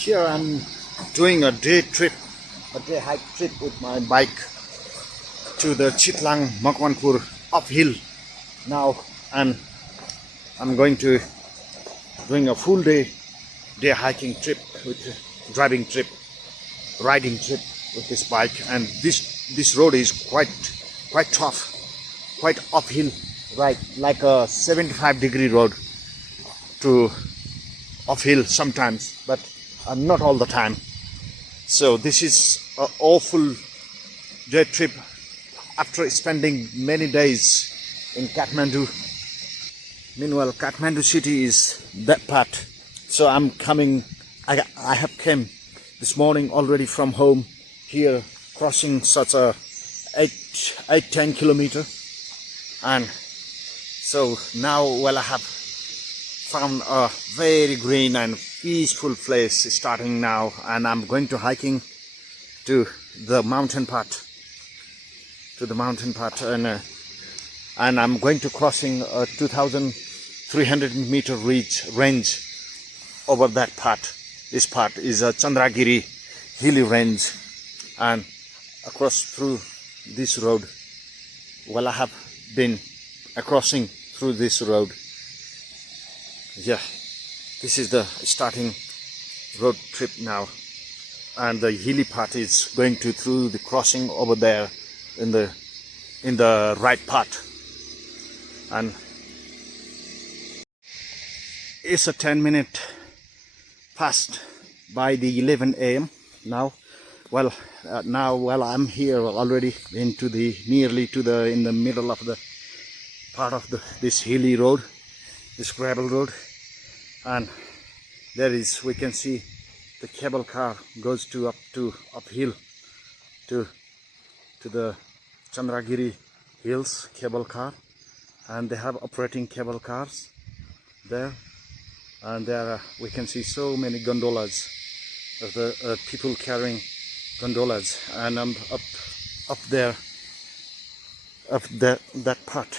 Here I'm doing a day hike trip with my bike to the Chitlang Makawanpur uphill now, and I'm going to doing a full day hiking trip with riding trip with this bike. And this road is quite tough, quite uphill, right, like a 75-degree road to uphill sometimes, but not all the time. So this is an awful day trip after spending many days in Kathmandu. Meanwhile, Kathmandu city is that part. So I'm coming, I have came this morning already from home here, crossing such a 8-10 kilometer. And so now, well, I have found a very green and peaceful place starting now, and I'm going to hiking to the mountain part, and I'm going to crossing a 2,300 meter range over that part. This part is a Chandragiri hilly range, and across through this road, well, I have been crossing through this road. Yeah, this is the starting road trip now, and the hilly part is going to through the crossing over there in the right part. And it's a 10-minute past by the 11 a.m. now. Well, I'm here already into the in the middle of the part of this hilly road, this gravel road, and there is, we can see the cable car goes uphill to the Chandragiri hills cable car, and they have operating cable cars there, and there we can see so many gondolas of the people carrying gondolas, and I'm up there of that part.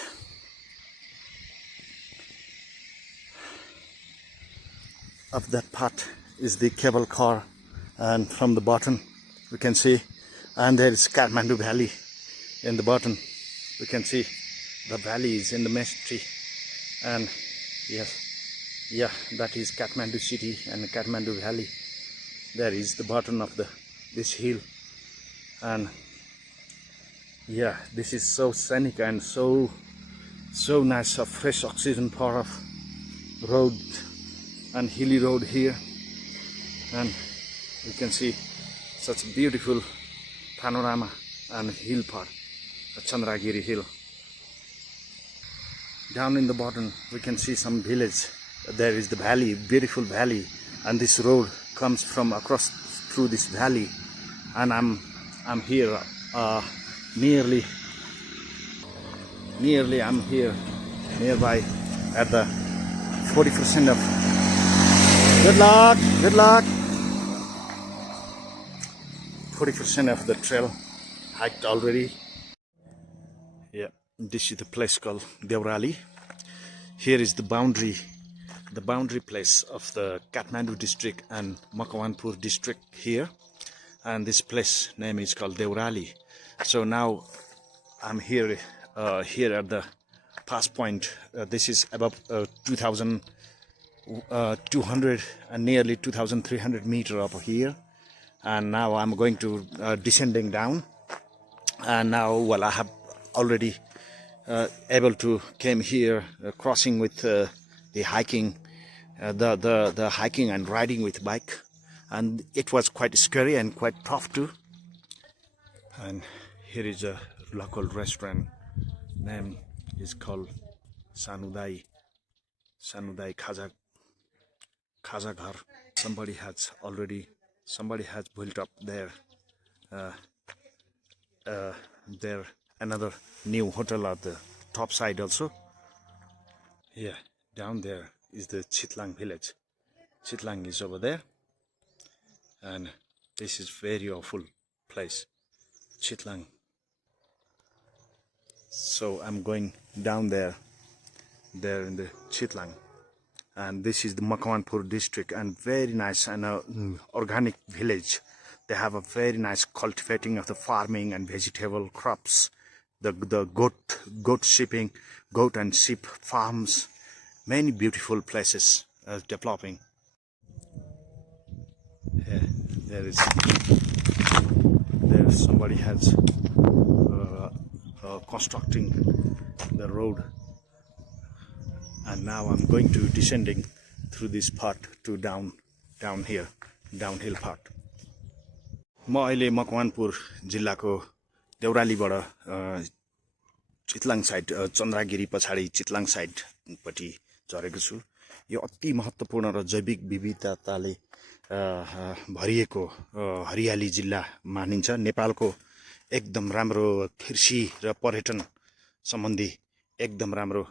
Of that part is the cable car, and from the bottom we can see, and there is Kathmandu Valley in the bottom. We can see the valley is in the mystery, and yes, yeah, that is Kathmandu city and Kathmandu Valley. There is the bottom of this hill, and yeah, this is so scenic and so nice, a fresh oxygen part of road and hilly road here, and you can see such a beautiful panorama and hill part, Chandragiri hill. Down in the bottom we can see some village. There is the valley, beautiful valley, and this road comes from across through this valley, and I'm here nearly I'm here nearby at the 40% of good luck 40% of the trail hiked already. Yeah, this is the place called Deuarali. Here is the boundary place of the Kathmandu district and Makawanpur district here, and this place name is called Deuarali. So now I'm here here at the pass point. This is about 2,200 and nearly 2,300 meter up here, and now I'm going to descending down. And now, well, I have already able to came here crossing with the hiking, the hiking and riding with bike, and it was quite scary and quite tough too. And here is a local restaurant, name is called Sanudai Khaja Ghar. Somebody has built up there another new hotel at the top side also. Yeah, down there is the Chitlang village. Chitlang is over there, and this is very awful place, Chitlang. So I'm going down there in the Chitlang, and this is the Makawanpur district, and very nice and organic village. They have a very nice cultivating of the farming and vegetable crops, the goat shipping, goat and sheep farms, many beautiful places developing. Yeah, there somebody has constructing the road, and now I'm going to descending through this part to downhill part. म अहिले मकवानपुर जिल्लाको देउरालीबाट Chitlang side Chandragiri पछाडि Chitlang side पट्टि झरेको छु। यो अति महत्त्वपूर्ण र जैविक विविधताले भरिएको हरियाली जिल्ला मानिन्छ। नेपालको एकदम राम्रो कृषि र पर्यटन सम्बन्धी एकदम राम्रो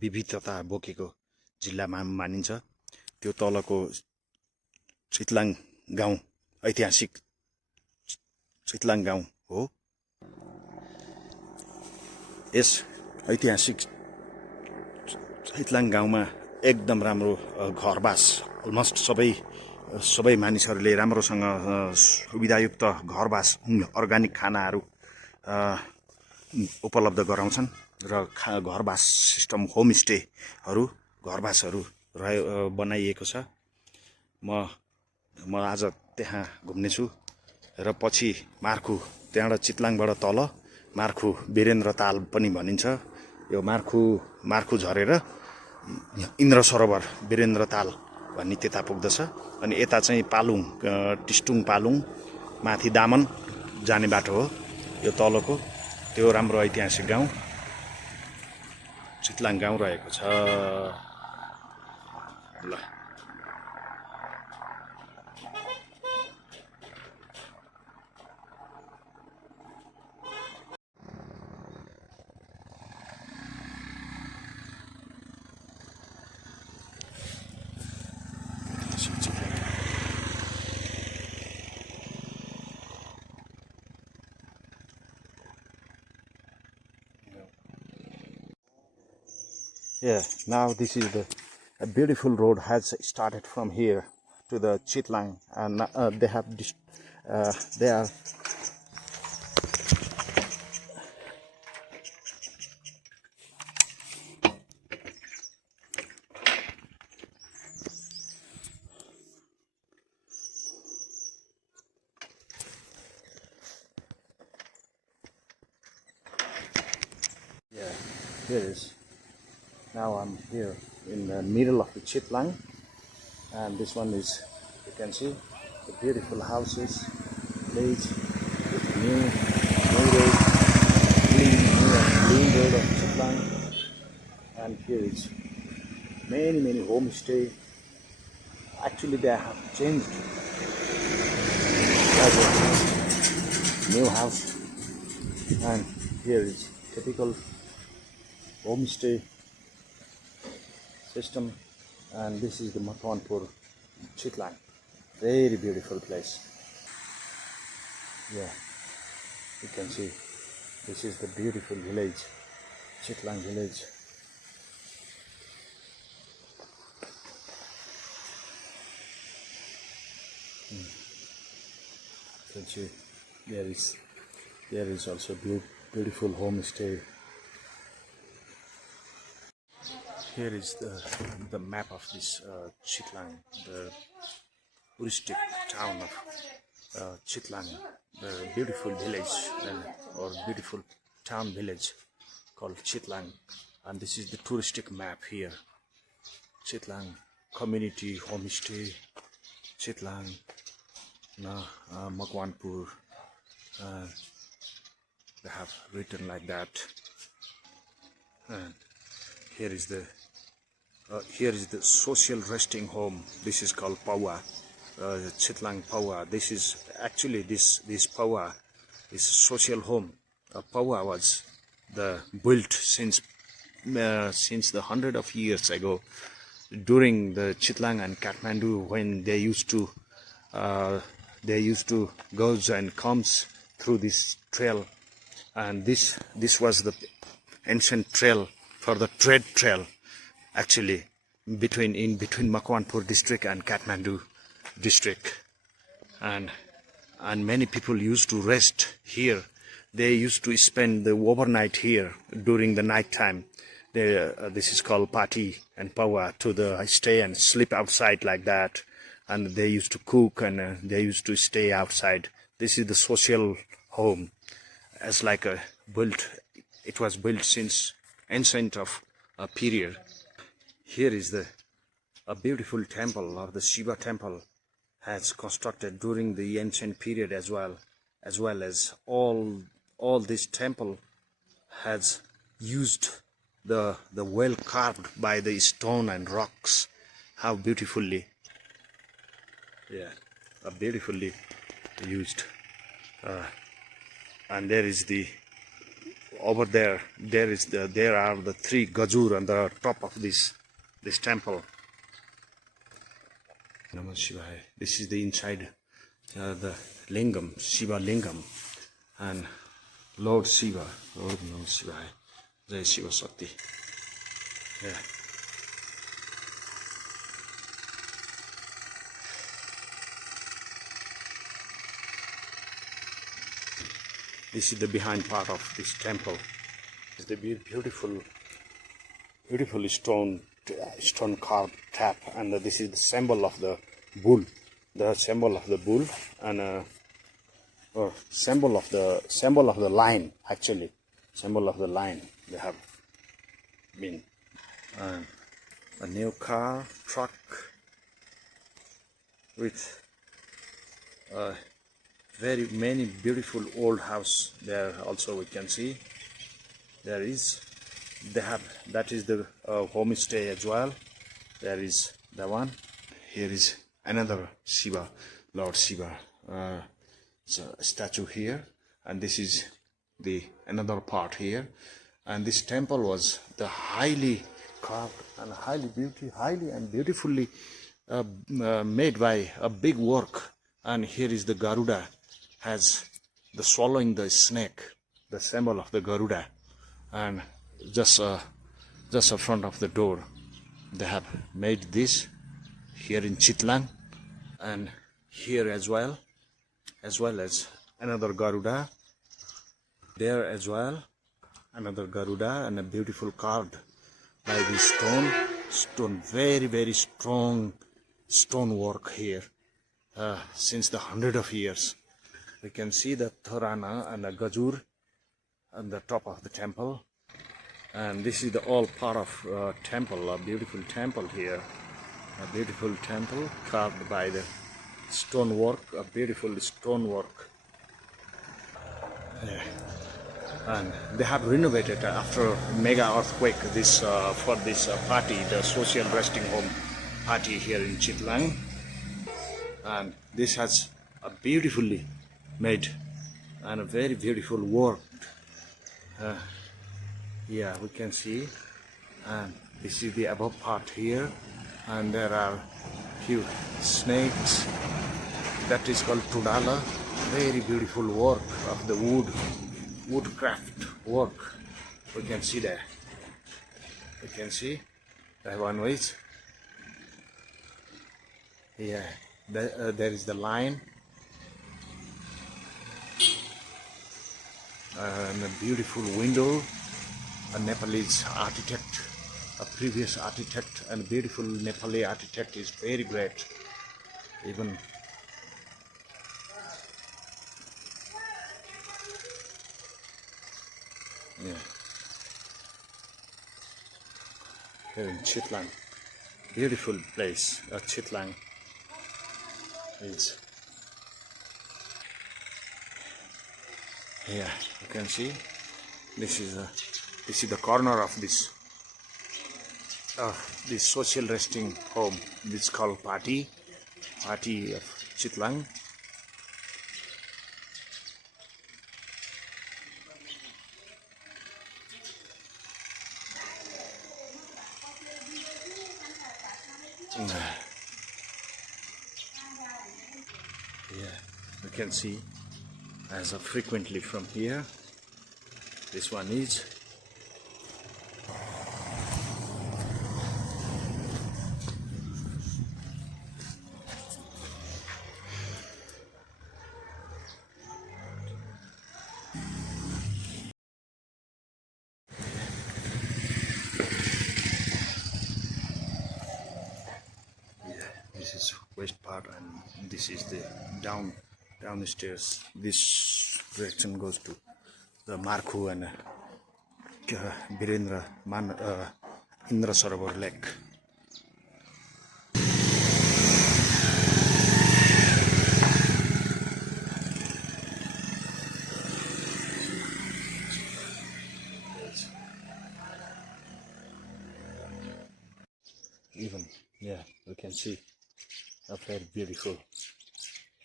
विविधता बोकेको जिल्ला मानिन्छ। त्यो तलको चितलाङ गाउँ ऐतिहासिक चितलाङ गाउँ हो। यस ऐतिहासिक चितलाङ गाउँमा एकदम राम्रो घरबास, अलमोस्ट सबै मानिसहरूले राम्रोसँग सुविधायुक्त घरबास, अर्गानिक खानाहरू उपलब्ध गराउँछन् र घरबास सिस्टम होमस्टेहरू घरबासहरू बनाइएको छ। म आज त्यहाँ घुम्नेछु र पछि मार्खु, त्यहाँबाट चितलाङबाट तल मार्खु वीरेन्द्र ताल पनि भनिन्छ। यो मार्खु झरेर इन्द्रसरोबर वीरेन्द्र ताल भन्ने त्यता पुग्दछ। अनि यता चाहिँ पालुङ, टिस्टुङ पालुङ माथि दामन जाने बाटो हो यो तलको। त्यो राम्रो ऐतिहासिक गाउँ चितलाङ गाउँ रहेको छ। ल Yeah, now this is a beautiful road has started from here to the Chitlang, and they are here is. Now I'm here in the middle of the Chitlang, and this one is, you can see the beautiful houses, village with new road, clean road of Chitlang, and here is many homestay. Actually, they have changed as a new house, and here is typical homestay system, and this is the Makawanpur Chitlang, very beautiful place. Yeah, you can see this is the beautiful village, Chitlang village. You can see there is also beautiful homestay. Here is the map of this Chitlang, the touristic town of Chitlang, the beautiful village or beautiful town village called Chitlang, and this is the touristic map here. Chitlang community homestay, Chitlang, Makawanpur. They have written like that. And here is the social resting home. This is called Pawa, Chitlang Pawa. This is actually this Pawa is social home. Pawa was built since the 100 of years ago, during the Chitlang and Kathmandu, when they used to go and comes through this trail, and this was the ancient trail for the trade trail actually, between Makawanpur district and Kathmandu district, and many people used to rest here. They used to spend the overnight here during the night time. This is called party and power to the stay and sleep outside like that, and they used to cook and they used to stay outside. This is the social home, as like a built. It was built since ancient of a period. Here is a beautiful temple, or the Shiva temple, has constructed during the ancient period as well as all this temple has used the well carved by the stone and rocks. How beautifully, beautifully used. And there is over there. There are the three gajur on the top of this temple. Namah Shivaya. This is the inside the lingam, Shiva lingam, and Lord Shiva, Lord Namah Shivaya, Jai Shiva Shakti. Yeah. This is the behind part of this temple. It's the beautiful stone carved tap, and this is the symbol of the bull, and or symbol of the lion. Actually, symbol of the lion. They have been a new truck with very many beautiful old house there. Also we can see that is the homestay as well. There is the one. Here is another Shiva, Lord Shiva. It's a statue here, and this is the another part here. And this temple was the highly carved and highly and beautifully made by a big work. And here is the Garuda, has the swallowing the snake, the symbol of the Garuda, and just a front of the door. They have made this here in Chitlang, and here as well as another Garuda. There as well, another Garuda, and a beautiful carved by this stone, very strong stone work here since the 100 of years. We can see the Torana and the Gajur on the top of the temple, and this is the all part of temple, a beautiful temple here, a beautiful temple carved by the stonework, a beautiful stonework. And they have renovated after mega earthquake this for this party, the social resting home party here in Chitlang, and this has a beautifully made and a very beautiful work. Yeah, we can see, and this is the above part here, and there are few snakes. That is called Tudala. Very beautiful work of the woodcraft work. We can see there. We can see that one ways. Yeah, there is the line. And a beautiful window, a Nepalese architect, a previous architect, and a beautiful Nepali architect is very great. Even yeah, here in Chitlang, beautiful place. Chitlang is. Yeah, you can see this is the corner of this social resting home. This is called party of Chitlang. Yeah, you can see as frequently from here. This one is west part, and this is the down the stairs. This direction goes to the Markhu and Indrasarobar Lake. Even we can see a very beautiful.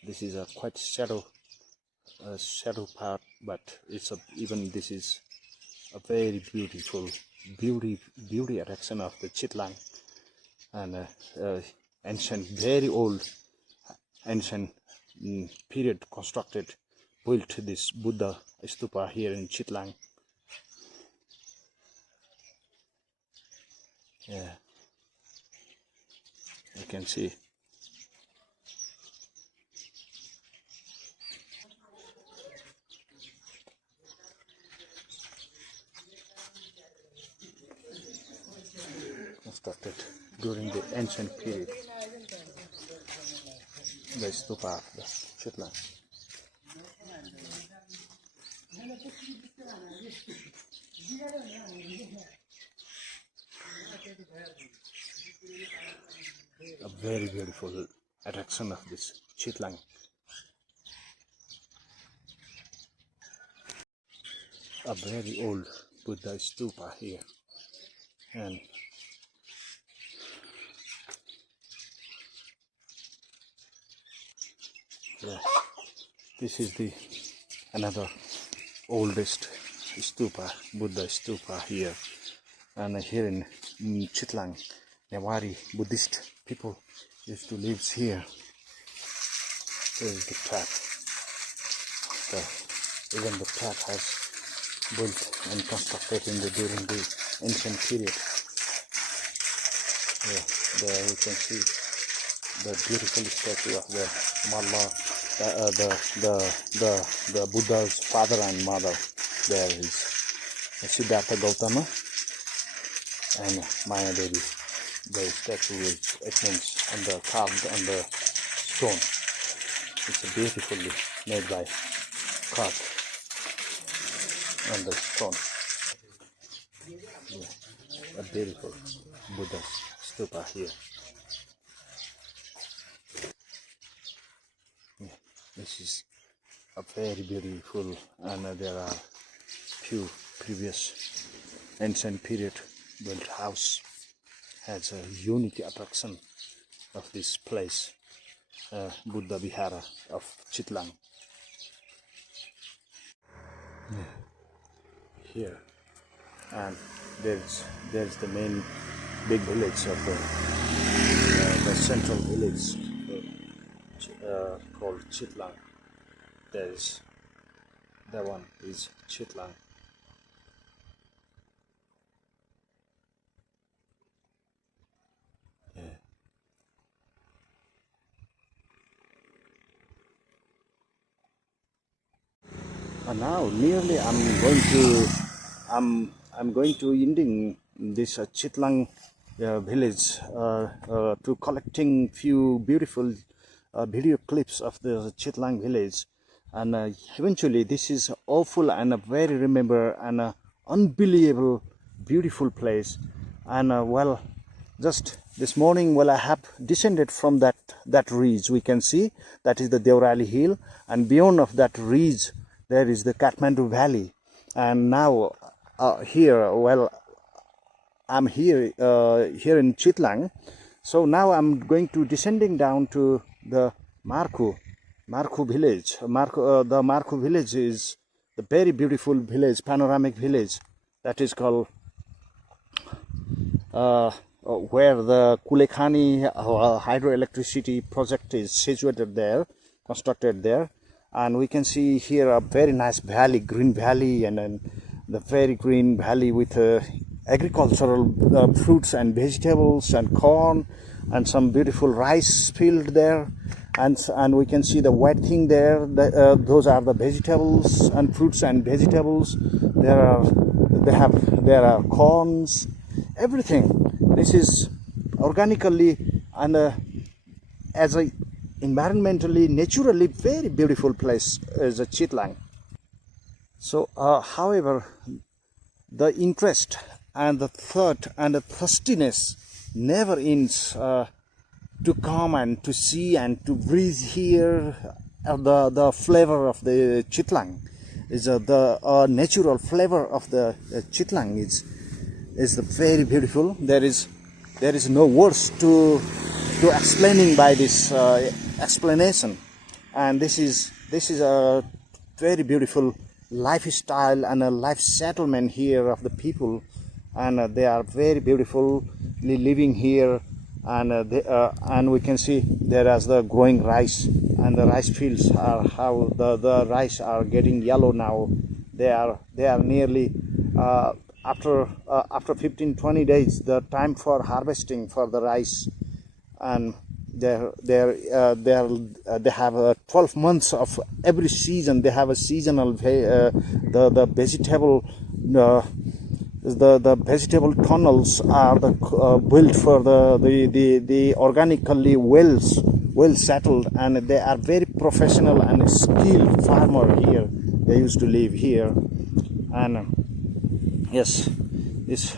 This is a quite shadow part, but it's even this is a very beautiful beauty attraction of the Chitlang, and ancient, very old ancient period constructed, built this Buddha stupa here in Chitlang. Yeah, you can see. Constructed during the ancient period, the stupa of the Chitlang. A very beautiful attraction of this Chitlang. A very old Buddha stupa here, and this is the another oldest stupa, Buddha stupa here, and here in Chitlang, Deuarali Buddhist people used to live here. There is the trap. Even the trap has built and constructed during the ancient period. There you can see the beautiful statue of the the Buddha's father and mother. There is Siddhartha Gautama and Maya Devi. The statue is, it means, carved on the stone. It's beautifully made by carved on the stone. A beautiful Buddha stupa here. This is a very beautiful, and there are few previous ancient period built house. Has a unique attraction of this place, Buddha Vihara of Chitlang. Here, and there's the main big village of the central village called Chitlang. That one is Chitlang. Now nearly I'm going to ending this Chitlang village to collecting few beautiful video clips of the Chitlang village, and eventually this is awful and a very remember and unbelievable beautiful place. And well, just this morning, well, I have descended from that ridge. We can see that is the Deuarali hill, and beyond of that ridge there is the Kathmandu Valley. And now here, well, I'm here in Chitlang. So now I'm going to descending down to the Markhu village. The Markhu village is the very beautiful village, panoramic village, that is called where the Kalanki Hydro Electricity project is situated there, constructed there. And we can see here a very nice valley, green valley, and then the very green valley with agricultural fruits and vegetables and corn, and some beautiful rice field there, and we can see the white thing there. Those are the vegetables and fruits and vegetables. There are corns, everything. This is organically and as a environmentally, naturally very beautiful place is a Chitlang. So, however, the interest and the thirst and the thirstiness never ends to come and to see and to breathe here. The flavor of the Chitlang is the natural flavor of the Chitlang is very beautiful. There is no words to explaining by this explanation, and this is a very beautiful lifestyle and a life settlement here of the people, and they are very beautifully living here, and we can see there is the growing rice, and the rice fields are how the rice are getting yellow now. They are nearly after 15-20 days the time for harvesting for the rice, and they have 12 months of every season. They have a seasonal the vegetable the vegetable tunnels are built for the organically well settled, and they are very professional and skilled farmer here. They used to live here, and yes, this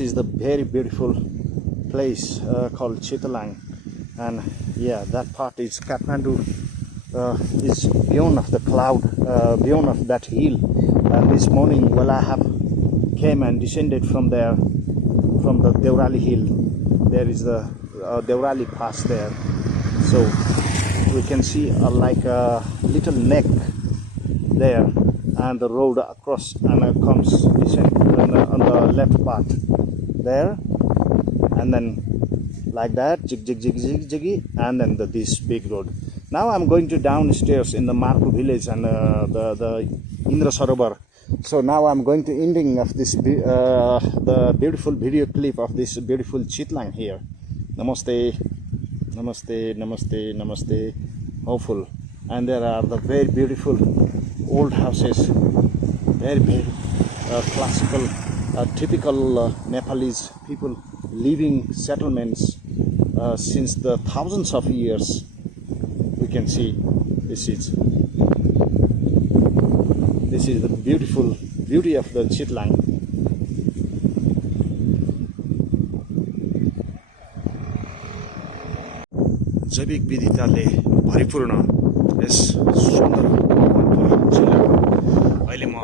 is the very beautiful place called Chitlang. And yeah, that part is Kathmandu is beyond of the cloud, beyond of that hill. And this morning, while I have came and descended from there, from the Deuarali hill, there is the Deuarali pass there. So we can see like a little neck there, and the road across and comes descend on the left part there, and then like that, jiggy, and then this big road. Now I'm going to downstairs in the Markhu village and the Indrasarobar. So now I'm going to ending of this the beautiful video clip of this beautiful Chitlang here. Namaste, namaste, namaste, namaste, hopeful. And there are the very beautiful old houses, very classical, typical Nepalese people living settlements since the thousands of years. We can see this is the beauty of the Chitlang. जैविक विविधताले भरिपूर्ण yes सुन्दर जिल्लाको अहिले म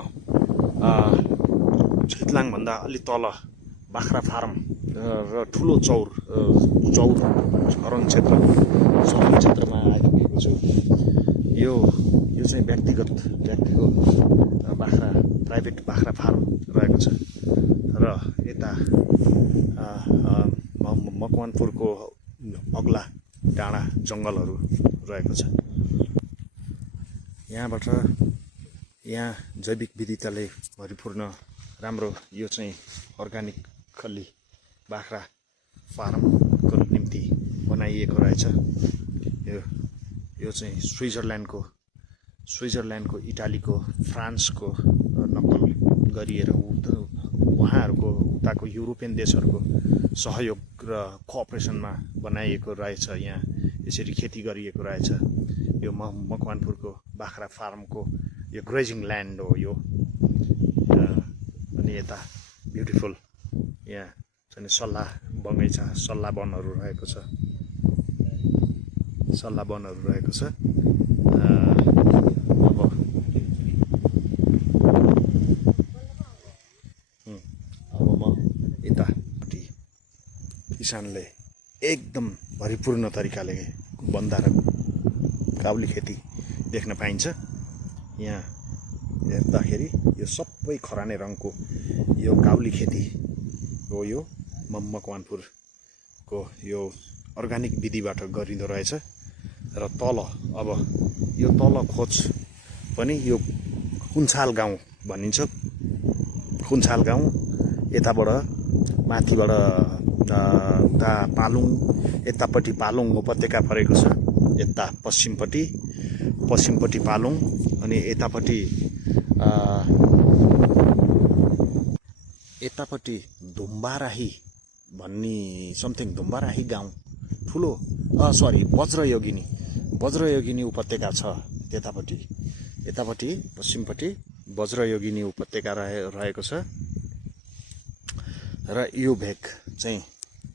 छितलाङ भन्दा अलि तल बाख्रा farm र ठुलो चौर शरण क्षेत्रमा आइपुगेको छु। यो चाहिँ व्यक्तिगत बाख्रा प्राइभेट बाख्रा फार्म रहेको छ र यता मकवानपुरको अग्ला डाँडा जङ्गलहरू रहेको छ। यहाँ जैविक विविधताले भरिपूर्ण राम्रो यो चाहिँ अर्गानिकली बाख्रा फार्मको निम्ति बनाइएको रहेछ। यो चाहिँ स्विजरल्यान्डको इटालीको फ्रान्सको नक्कल गरिएर उहाँहरूको उताको युरोपियन देशहरूको सहयोग र कोअपरेसनमा बनाइएको रहेछ। यहाँ यसरी खेती गरिएको रहेछ। यो मकवानपुरको बाख्रा फार्मको यो ग्रेजिङ ल्यान्ड हो यो। अनि यता ब्युटिफुल यहाँ चाहिँ सल्लाह बगैँचा सल्लाह वनहरू रहेको छ। अब म यतापट्टि किसानले एकदम भरिपूर्ण तरिकाले बन्दा र काउली खेती देख्न पाइन्छ। यहाँ हेर्दाखेरि यो सबै खराने रङको यो काउली खेती हो। यो मकवानपुरको यो अर्गानिक विधिबाट गरिँदो रहेछ। र तल अब यो तल खोज पनि यो कुन्छाल गाउँ भनिन्छ। कुन्छाल गाउँ यताबाट माथिबाट उता पालुङ, यतापट्टि पालुङ उपत्यका परेको छ। यता पश्चिमपट्टि पालुङ, अनि यतापट्टि धुम्बाराही भन्ने समथिङ धुम्बाराही गाउँ ठुलो सरी वज्रयोगिनी उपत्यका छ त्यतापट्टि यतापट्टि पश्चिमपट्टि वज्रयोगिनी उपत्यका रहेको छ र यो भेग चाहिँ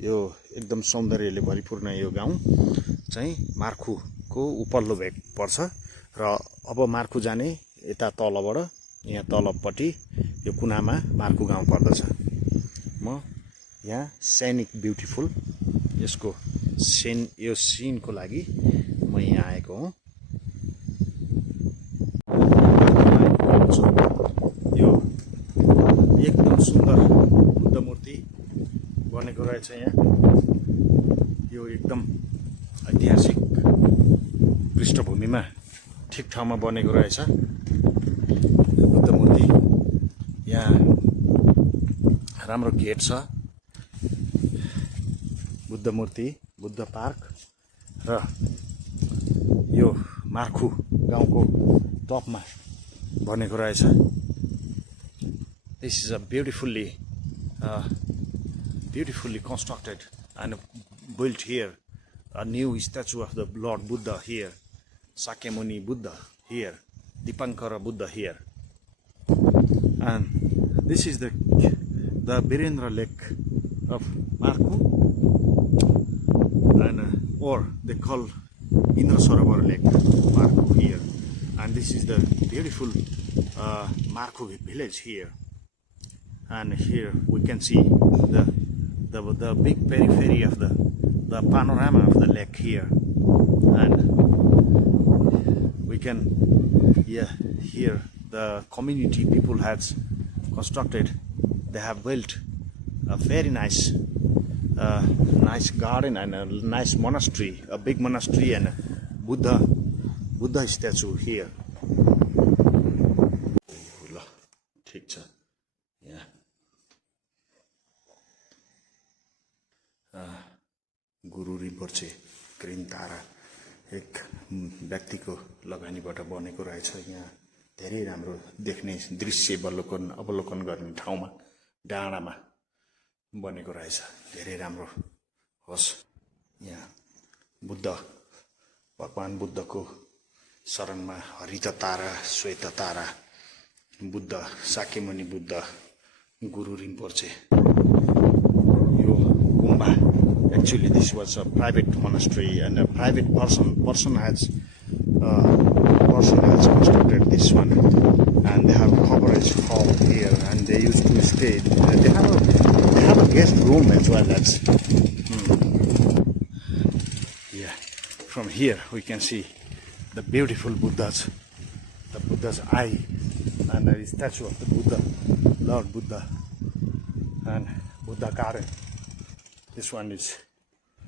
यो एकदम सौन्दर्यले भरिपूर्ण यो गाउँ चाहिँ मार्खुको उपल्लो भेग पर्छ र अब मार्खु जाने यता तलबाट यहाँ तलपट्टि यो कुनामा मार्खु गाउँ पर्दछ म यहाँ सैनिक ब्युटिफुल यसको यो सिनको लागि म यहाँ आएको हुँ यो एकदम सुन्दर बुद्ध मूर्ति बनेको रहेछ यहाँ यो एकदम ऐतिहासिक पृष्ठभूमिमा ठिक ठाउँमा बनेको रहेछ बुद्ध मूर्ति यहाँ राम्रो गेट छ बुद्ध मूर्ति बुद्ध पार्क र यो मार्खु गाउँको टपमा बनेको रहेछ this is a beautifully constructed and built here a new statue of the Lord Buddha here, Sakyamuni Buddha here, Dipankara Buddha here, and this is the Birendra Lake of Markhu, and or they call Indrasarobar Lake Markhu here, and this is the beautiful Markhu village here, and here we can see the big periphery of the panorama of the lake here, and we can here the community people has constructed, they have built a very nice garden and a nice monastery, a big monastery, and a Buddha statue here. Guru Rinpoche green तारा एक व्यक्तिको लगानीबाट बनेको रहेछ यहाँ धेरै राम्रो देख्ने दृश्य अवलोकन गर्ने ठाउँमा डाँडामा बनेको रहेछ धेरै राम्रो होस् यहाँ भगवान बुद्धको शरणमा हरित तारा श्वेत तारा बुद्ध साक्यमुनि बुद्ध गुरु रिम्पोछे यो गुम्बा. Actually, this was a private monastery, and a private person has constructed this one, and they have coverage hall here, and they used to stay. They have a guest room as well. Yeah. From here we can see the beautiful Buddha's eye, and the statue of the Buddha, Lord Buddha, and Buddha garden. This one is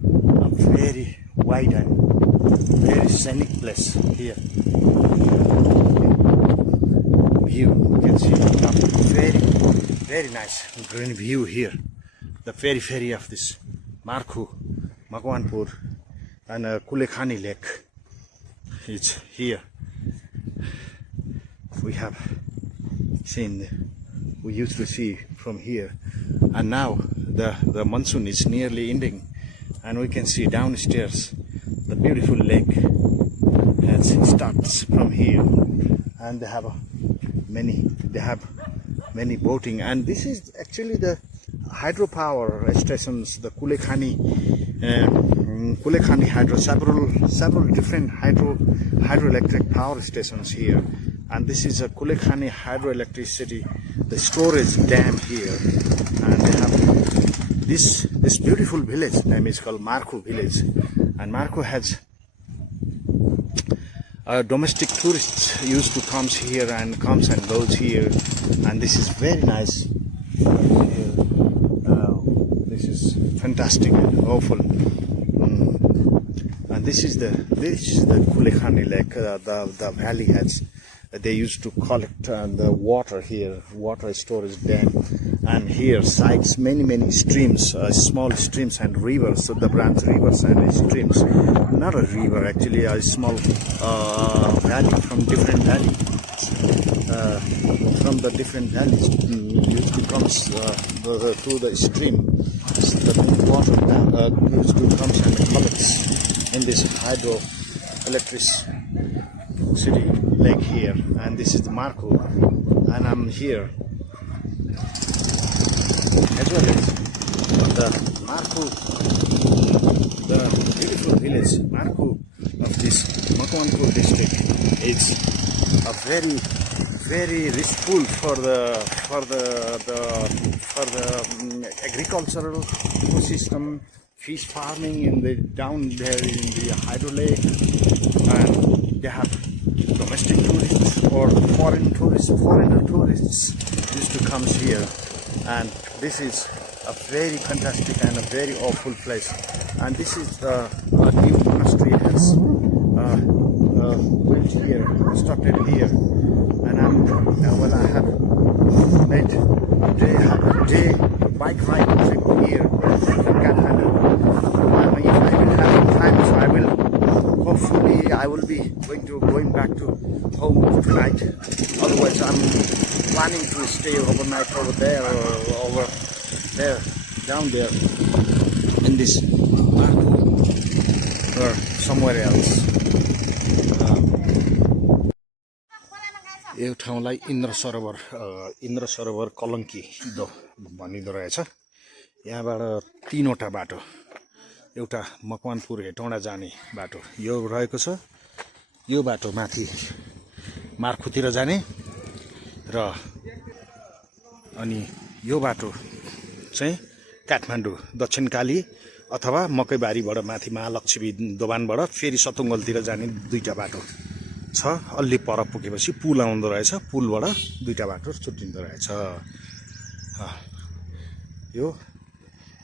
a very wide and very scenic place here. View, you can see very nice green view here. The periphery of this Markhu, Makawanpur, and Kulekhani Lake is here. We have seen, we used to see from here, and now the monsoon is nearly ending, and we can see downstairs the beautiful lake starts from here, and they have many boating, and this is actually the hydropower stations, the Kulekhani hydro, several different hydroelectric power stations here, and this is a Kulekhani Hydro Electricity, the storage dam here, and they have this beautiful village name is called Markhu village, and Markhu has domestic tourists used to comes and goes here, and this is very nice. This is fantastic and awful. And this is the Kulekhani Lake. The valley has. They used to collect the water here, water storage dam, and here sites many streams, small streams and rivers. So the branch rivers and streams, not a river actually, a small valley from different valleys. From the different valleys, used to comes to the stream. The water used to comes and projects in this hydro electricity lake here, and this is the Markhu, and I'm here as well as the Markhu, the beautiful village Markhu of this Makawanpur district. It's a very restful for the agricultural ecosystem, fish farming in the down there in the hydro lake, and they have domestic tourists or foreigner tourists used to come here, and this is a very fantastic and a very awful place. And this is a new monastery has built here, constructed here, and I have made a day bike ride trip here from Kathmandu. And if I will have time, so I will hopefully I will be going back to home tonight. Otherwise, I'm planning to stay overnight over there or over there, down there in this Markhu or somewhere else. यो ठाउँलाई इन्द्रसरोवर कलङ्की भनिँदो रहेछ। यहाँबाट तीनवटा बाटो, एउटा मकवानपुर हेटौँडा जाने बाटो यो रहेको छ, यो बाटो माथि मार्खुतिर जाने र अनि यो बाटो चाहिँ काठमाडौँ दक्षिणकाली अथवा मकैबारीबाट माथि महालक्ष्मी दोभानबाट फेरि सतुङ्गलतिर जाने दुईटा बाटो छ। अलि पर पुगेपछि पुल आउँदो रहेछ, पुलबाट दुईटा बाटो छुट्टिँदो रहेछ। यो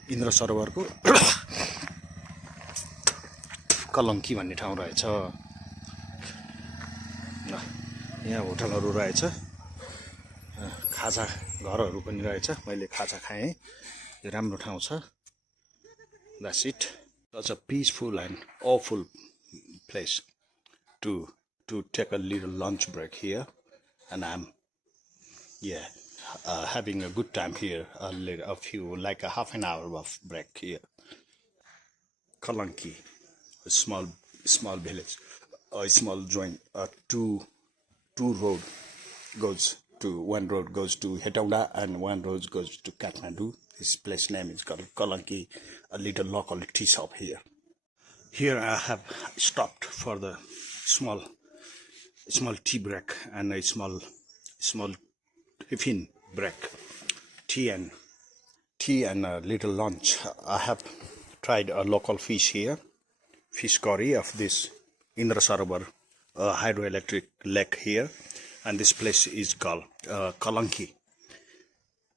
इन्द्रसरोवरको कलङ्की भन्ने ठाउँ रहेछ। यहाँ होटलहरू रहेछ, खाजा घरहरू पनि रहेछ। मैले खाजा खाएँ, यो राम्रो ठाउँ छ। That's it. That's a peaceful and awful place to take a little lunch break here, and I'm having a good time here. Like a half an hour of break here. Kalanki, a small village, a small joint. One road goes to Hetauda and one road goes to Kathmandu. This place name is called Kalanki, a little local tea shop here. Here I have stopped for the small tea break and a small tiffin break, tea and a little lunch. I have tried a local fish here, fish curry of this Indrasarobar Hydroelectric Lake here, and this place is called Kalanki.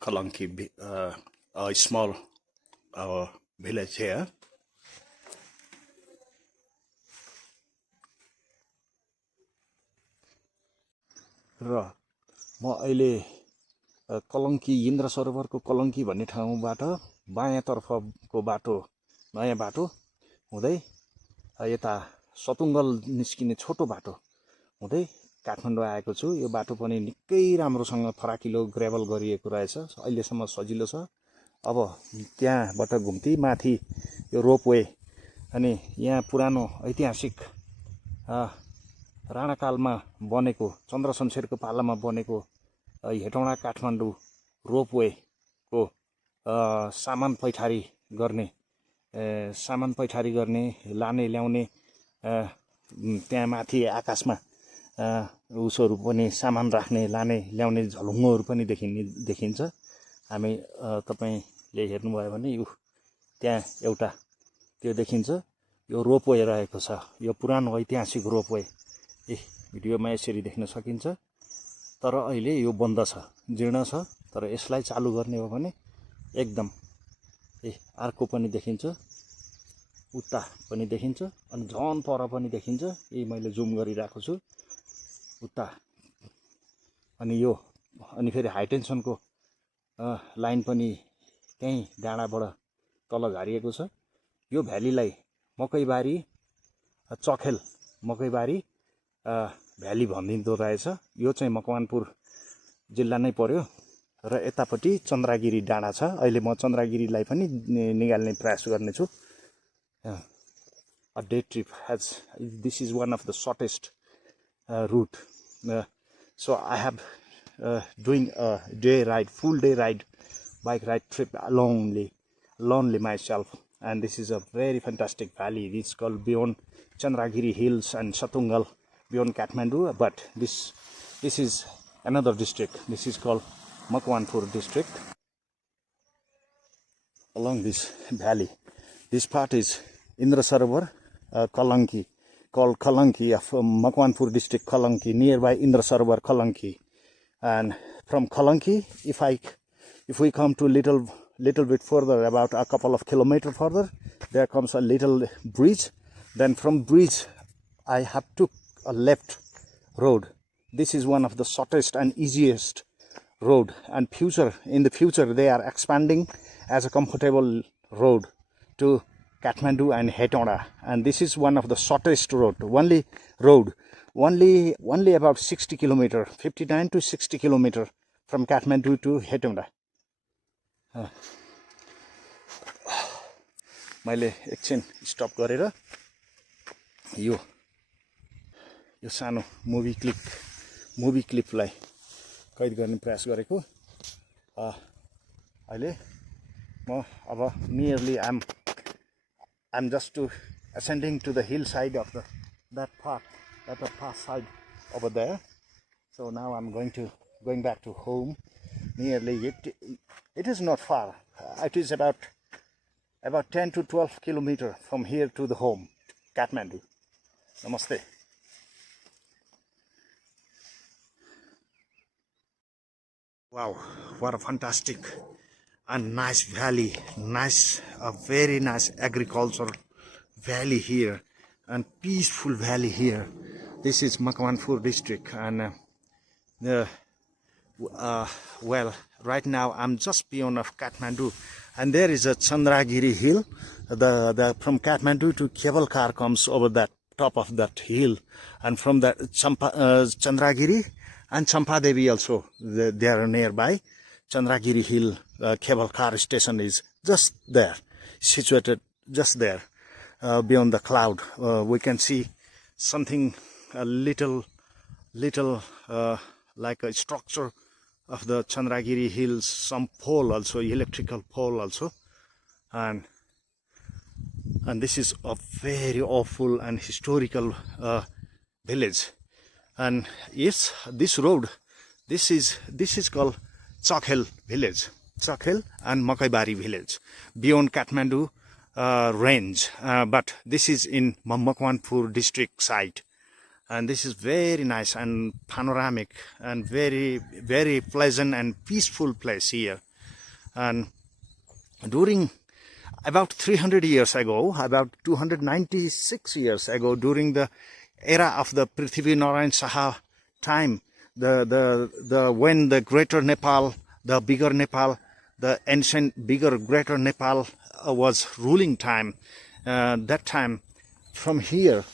Kalanki, a small village here. र म अहिले कलङ्की इन्द्रसरोवरको कलङ्की भन्ने ठाउँबाट बायाँतर्फको बाटो, नयाँ बाटो हुँदै यता सतुङ्गल निस्किने छोटो बाटो हुँदै काठमाडौँ आएको छु। यो बाटो पनि निकै राम्रोसँग फराकिलो ग्रेभल गरिएको रहेछ, अहिलेसम्म सजिलो छ। अब त्यहाँबाट घुम्ती माथि यो रोपवे, अनि यहाँ पुरानो ऐतिहासिक राणाकालमा बनेको, चन्द्रशमशेरको पालामा बनेको हेटौँडा काठमाडौँ रोपवेको सामान पैठारी गर्ने लाने ल्याउने, त्यहाँ माथि आकाशमा उसहरू पनि सामान राख्ने लाने ल्याउने झलुङ्गोहरू पनि देखिन्छ। हामी तपाईले हेर्नुभयो भने त्यहाँ एउटा त्यो देखिन्छ, यो रोपवे रहेको छ। यो पुरानो ऐतिहासिक रोपवे भिडियोमा यसरी देख्न सकिन्छ, तर अहिले यो बन्द छ, जीर्ण छ। तर यसलाई चालु गर्ने हो भने एकदम अर्को पनि देखिन्छ, उता पनि देखिन्छ, अनि झन पर पनि देखिन्छ। यही मैले जुम गरिरहेको छु उता। अनि फेरि हाई टेन्सनको लाइन पनि त्यही डाँडाबाट तल झारिएको छ। यो भ्यालीलाई मकैबारी चखेल मकैबारी भ्याली भनिँदो रहेछ। यो चाहिँ मकवानपुर जिल्ला नै पर्यो र यतापट्टि चन्द्रागिरी डाँडा छ। अहिले म चन्द्रागिरीलाई पनि निगाल्ने प्रयास गर्नेछु। a day trip. This is one of the shortest route. So I have doing a day ride, full day ride, bike ride trip lonely myself. And this is a very fantastic valley. It's called beyond Chandragiri Hills and Satungal, beyond Kathmandu. But this is another district. This is called Makawanpur district. Along this valley, this part is Indrasarobar Kalanki, called Kalanki of Makawanpur district, Kalanki, nearby Indrasarobar Kalanki. And from Kalanki, if we come to little bit further, about a couple of kilometers further, there comes a little bridge. Then from bridge I have took a left road. This is one of the shortest and easiest road, and in the future they are expanding as a comfortable road to Kathmandu and Hetauda. And this is one of the shortest only about 60 kilometer, 59 to 60 kilometer from Kathmandu to Hetauda. मैले एकछिन स्टप गरेर यो सानो movie क्लिपलाई कैद गर्ने प्रयास गरेको। अहिले म अब nearly I'm just ascending to the hillside of that path side over there. So now I'm going back to home. Nearly it is not far. It is about 10 to 12 kilometers from here to the home, Kathmandu. Namaste. Wow, what a fantastic and nice valley, a very nice agricultural valley here, and peaceful valley here. This is Makawanpur district, and well, right now I'm just beyond of Kathmandu, and there is a Chandragiri hill. From Kathmandu to cable car comes over that top of that hill, and from that Chandragiri and Champadevi also, they are nearby. Chandragiri hill cable car station is just there, situated just there. Beyond the cloud, we can see something a little like a structure of the Chandragiri hills, some pole also, electrical pole also, and this is a very awful and historical village. And yes, this road, this is called Khel village, Khel and Makaibari village, beyond Kathmandu range, but this is in Makawanpur district side. And this is very nice and panoramic and very, very pleasant and peaceful place here. And during about 300 years ago, about 296 years ago, during the era of the Prithvi Narayan Saha time, when the Greater Nepal, the bigger Nepal, the ancient bigger Greater Nepal was ruling time, that time from here,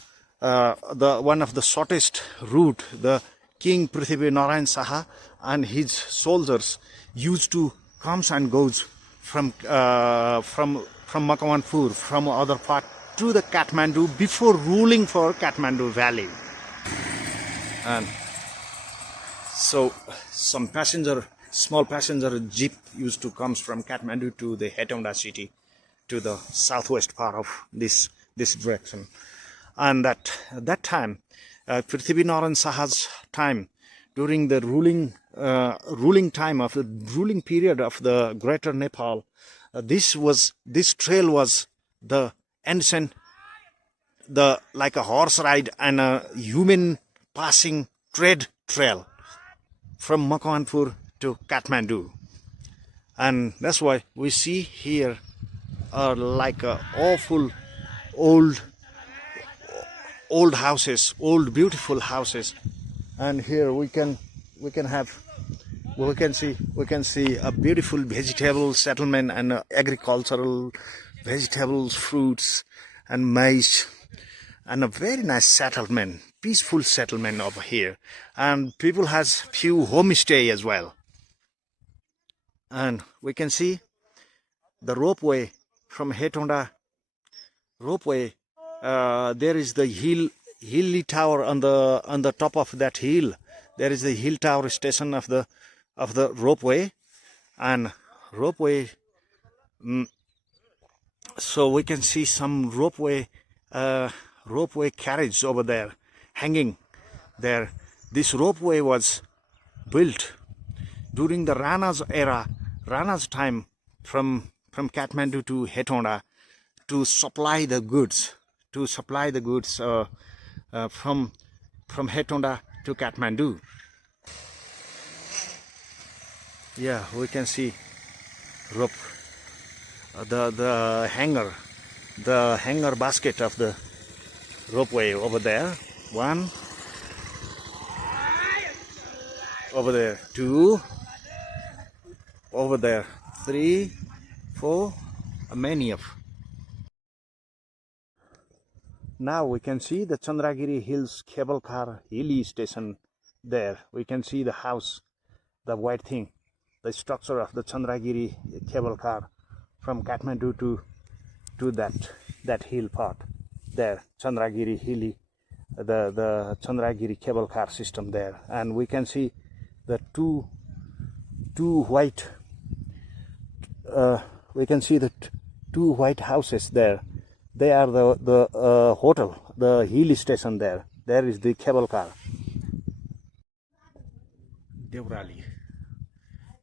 one of the shortest route, the King Prithvi Narayan Saha and his soldiers used to comes and goes from Makawanpur, from other part to the Kathmandu before ruling for Kathmandu Valley. And so some small passenger jeep used to comes from Kathmandu to the Hetauda city, to the southwest part of this direction. And that time, Prithvi Narayan Saha's time, during the ruling time of the ruling period of the Greater Nepal, this trail was the ancient, like a horse ride and a human passing trade trail from Makawanpur to Kathmandu. And that's why we see here like a awful old houses, old beautiful houses. And here we can see a beautiful vegetable settlement and agricultural vegetables, fruits and maize, and a very nice settlement, peaceful settlement over here. And people has few homestay as well. And we can see the ropeway from Hetauda, ropeway there is the hilly tower on the top of that hill. There is the hill tower station of the ropeway, and ropeway. So we can see some ropeway carriage over there hanging there. This ropeway was built during the Rana's era, Rana's time, from Kathmandu to Hetonda, to supply the goods, from Hetonda to Kathmandu. Yeah, we can see rope, the hanger basket of the ropeway over there. One, over there, two, over there, three, four, many of. Now we can see the Chandragiri Hills cable car hilly station there. We can see the house, the white thing, the structure of the Chandragiri cable car from Kathmandu to that hill part there. Chandragiri hilly, the Chandragiri cable car system there, and we can see the two white. We can see the two white houses there. They are the hotel, the hill station there. There is the cable car. Deuarali.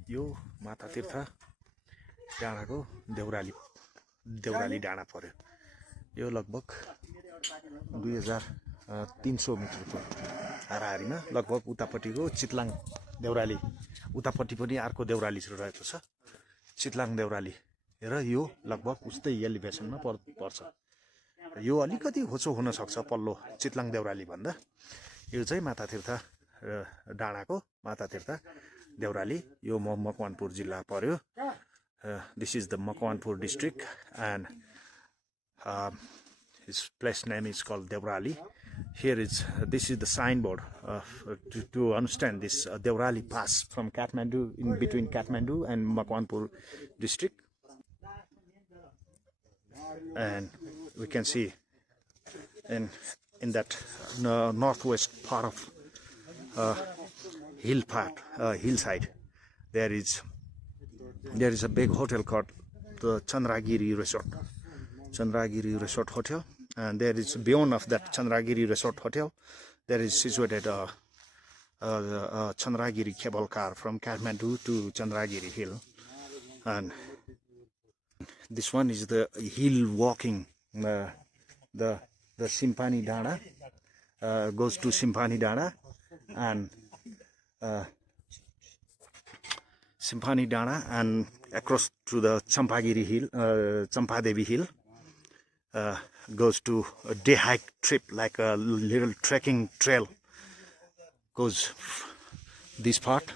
Yo Mata Tirtha डाँडाको Deurali डाँडा पर्यो. यो लगभग 2300 मिटरको हाराहारीमा लगभग उतापट्टिको चितलाङ देउराली, उतापट्टि पनि अर्को देउराली रहेको छ, चितलाङ देउराली, र यो लगभग उस्तै एलिभेसनमा पर्छ. यो अलिकति होचो हुन सक्छ पल्लो चितलाङ देउराली भन्दा. यो चाहिँ मातातीर्थ डाँडाको मातातीर्थ देउराली. यो मकवानपुर जिल्ला पर्यो. This is the Makawanpur district, and his place name is called Deuarali. This is the signboard to understand this Deuarali pass from Kathmandu, in between Kathmandu and Makawanpur district. And we can see in that northwest part of hillside, there is a big hotel called the Chandragiri Resort Hotel, and there is beyond of that Chandragiri Resort Hotel, there is situated the Chandragiri cable car from Kathmandu to Chandragiri Hill. And this one is the hill walking, the Simpani Danda goes to Simpani Danda, and Simpani Danda, and across to the Champagiri Hill, Champadevi Hill, goes to a day hike trip, like a little trekking trail, goes this part,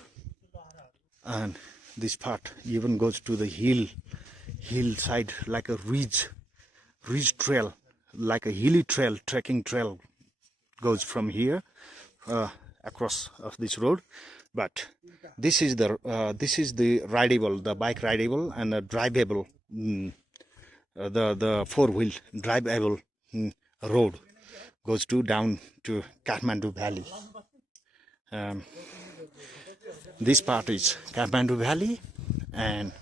and this part even goes to the hillside, like a ridge trail, like a hilly trail, trekking trail, goes from here across of this road. But this is the rideable, the bike rideable, and the drivable, the four-wheel drivable road goes down to Kathmandu Valley. This part is Kathmandu Valley, and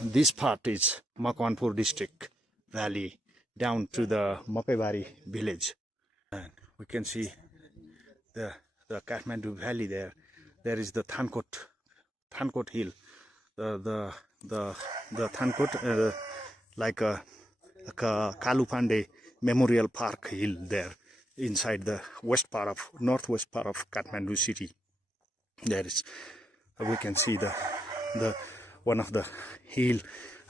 this part is Makawanpur district valley down to the Makawanpur village. And we can see the Kathmandu Valley there. There is the Thankot Hill, the Thankot, like a Kalupande Memorial Park Hill there, inside the northwest part of Kathmandu city. There is, we can see the one of the hill,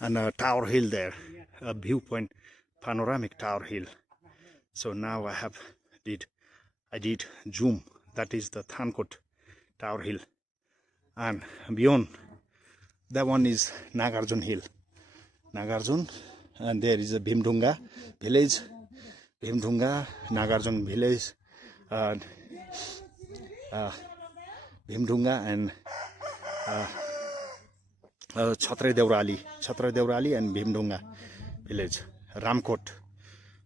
and a tower hill there, a viewpoint, panoramic tower hill. So now I did zoom. That is the Thankot Tower Hill, and beyond that one is Nagarjun Hill, and there is a Bhimdunga village, Nagarjun village, Bhimdunga, and Chhatre Deuarali and Bhimdunga village, Ramkot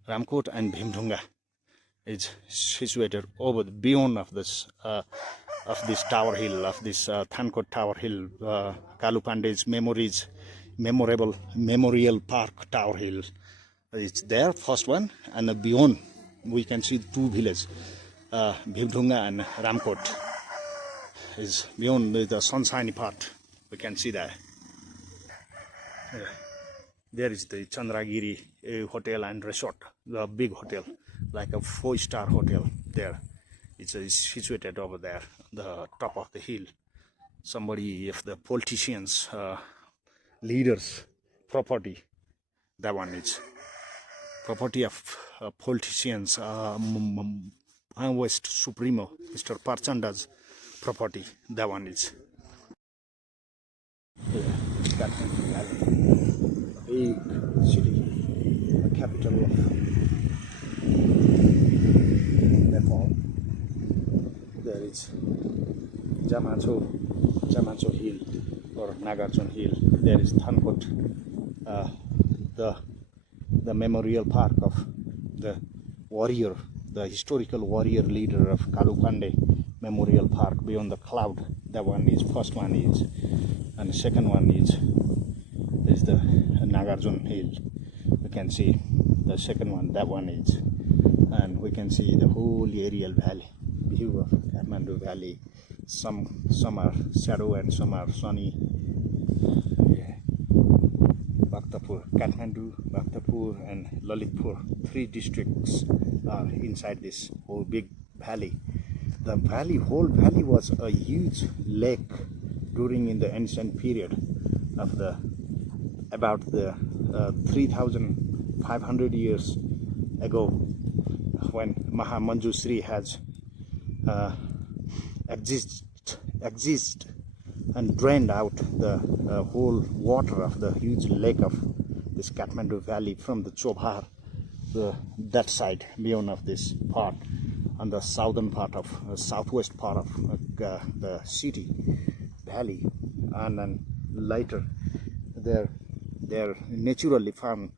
Ramkot and Bhimdunga is situated over beyond of this tower hill, of this Thankot Tower Hill, Kalu Pandey's memorable memorial park Tower Hill. It's there, first one, and beyond we can see two villages, Bhimdunga and Ramkot. Is beyond the sunshiny part. We can see that. There is the Chandragiri hotel and resort, the big hotel, like a 4-star hotel there. It's situated over there, the top of the hill. Somebody, if the politicians, leaders, property, that one is property of politicians, West Supremo, Mr. Parchanda's property, that one is. Yeah, Kathmandu Valley, big city, the capital of Nepal. There is Jamacho Hill or Nagarjun Hill. There is Thankot, the memorial park of the warrior, the historical warrior leader of Kalu Pandey Memorial Park beyond the cloud. That one is, first one is, and the second one is the Nagarjun Hill. We can see the second one, that one is, and we can see the whole aerial valley view of Kathmandu Valley. Some are shadow and some are sunny. Yeah. Bhaktapur, Kathmandu, Bhaktapur and Lalitpur, 3 districts are inside this whole big valley. The whole valley was a huge lake during in the ancient period of about 3,500 years ago, when Mahamanjusri has exist and drained out the whole water of the huge lake of this Kathmandu Valley from the Chobhar, that side beyond of this part, on the southern part of southwest part of the city valley, and then later there naturally found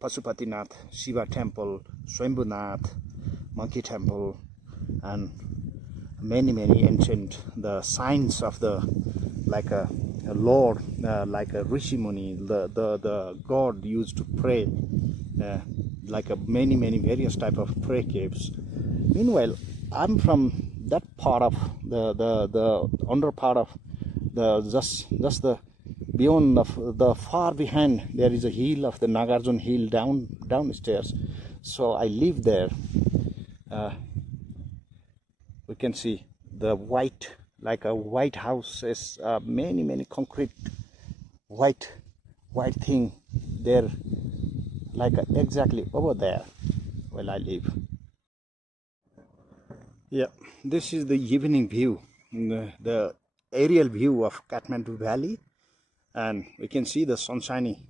Pasupatinath, Shiva temple, Swambhunath, Monkey temple, and many ancient the signs of the like a lord, like a rishi muni, the god used to pray, like a many various type of prayer caves. Meanwhile, I'm from that part of the under part of the just the beyond of the far behind. There is a hill of the Nagarjun Hill downstairs. So I live there. We can see the white, like a white house, is many concrete white thing there, like exactly over there where I live. Yeah, this is the evening view, the aerial view of Kathmandu Valley, and we can see the sunshiny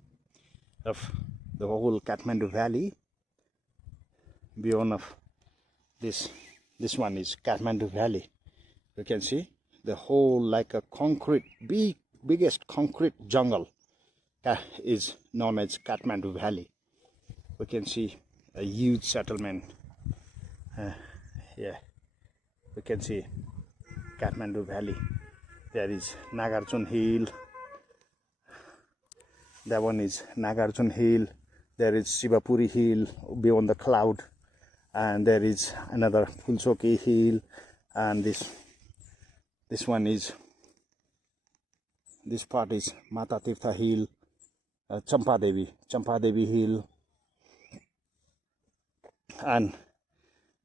of the whole Kathmandu Valley. Beyond of this one is Kathmandu Valley. You can see the whole like a concrete, biggest concrete jungle is known as Kathmandu Valley. We can see a huge settlement. Yeah, we can see Kathmandu Valley. There is Nagarjun Hill. That one is Nagarjun Hill. There is Shivapuri Hill beyond the cloud, and there is another Phulchoki Hill, and this one is, this part is Mata Tirtha Hill, Champadevi Hill, and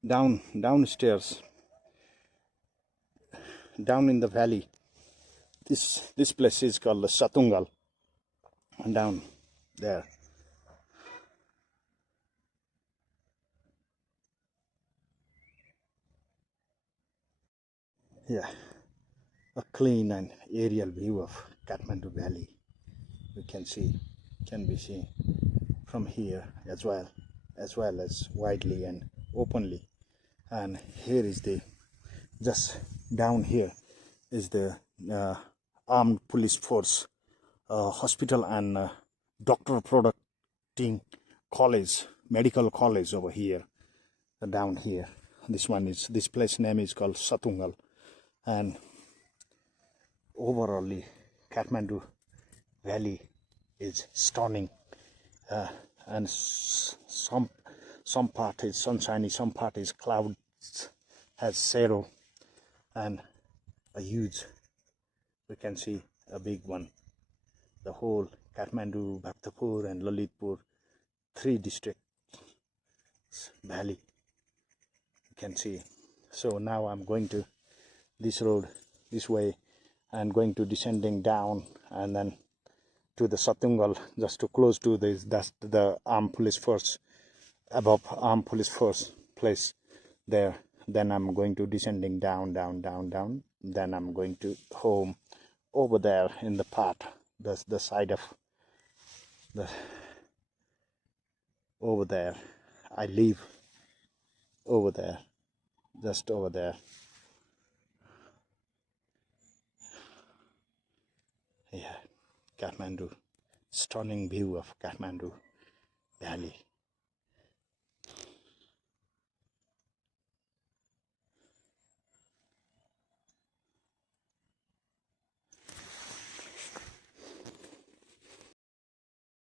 downstairs, down in the valley, this place is called the Satungal, and down there. Yeah, a clean and aerial view of Kathmandu Valley. We can be seen from here as well as widely and openly. And here is just down here is the armed police force, hospital and doctor producting college medical college over here, down here. This place name is called Satungal, and overall Kathmandu Valley is stunning, and some part is sunshiny, some part is clouds, has zero, and a huge, we can see a big one. The whole Kathmandu, Bhaktapur and Lalitpur, 3 districts valley, you can see. So now I'm going to this road, this way, and going to descending down and then to the Satungal, just to close to this. That's the armed police force, above armed police force place there. Then I'm going to descending down. Then I'm going to home over there in the part, the side of the over there. I live over there, just over there. Yeah, Kathmandu, stunning view of Kathmandu Valley.